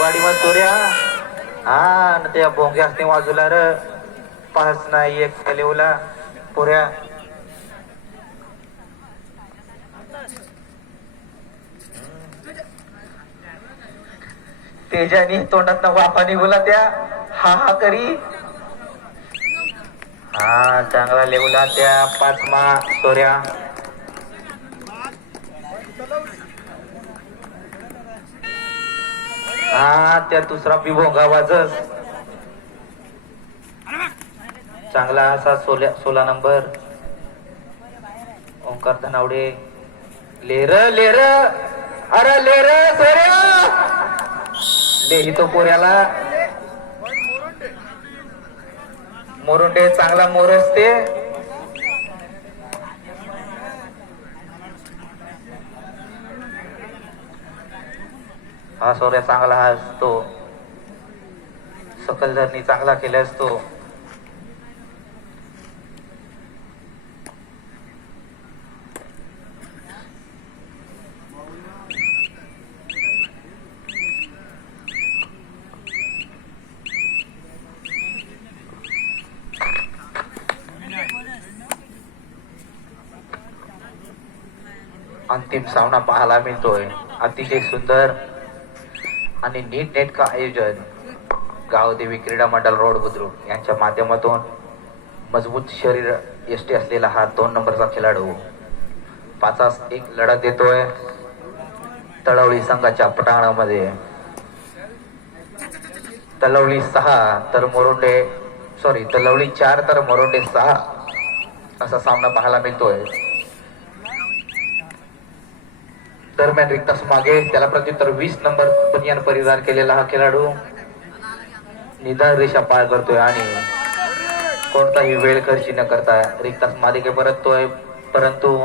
वाडी मग सूर्या हा न त्या भोंग्या असते बाजूला र पाच नाही एक खालीवला पुऱ्या तेजानी तोंडात वाफा निघुला त्या हा हा करी हा चांगला लेवला त्या पाचमा सोऱ्या हा त्या दुसरा बिभोंगा वाजस चांगला असा 16 नंबर ओंकार धनावडे लेर लेर अरे लेर सोऱ्या लेही तो पोऱ्याला मोरुंडे चांगला मोर असते हा सोऱ्या चांगला हा असतो सकलधरणी चांगला केला असतो अंतिम सामना पाहायला मिळतोय अतिशय सुंदर आणि नीटनेटकं आयोजन गावदेवी क्रीडा मंडळ रोड बुद्रुक यांच्या माध्यमातून मजबूत शरीर यष्टी असलेला हा 2 नंबरचा खेळाडू 5-1 लढत देतोय तळवली संघाच्या पटांगणामध्ये तळवली 6 तर मोरुंडे तळवली 4 तर मोरुंडे 6 असा सामना पाहायला मिळतोय दरम्यान रिक्तास मागे त्याला प्रत्युत्तर 20 नंबर बनियान परिधान केलेला हा खेळाडू निदान रेषा पार करतोय आणि कोणताही वेळ खर्ची न करता रिक्तास मागे परततोय परंतु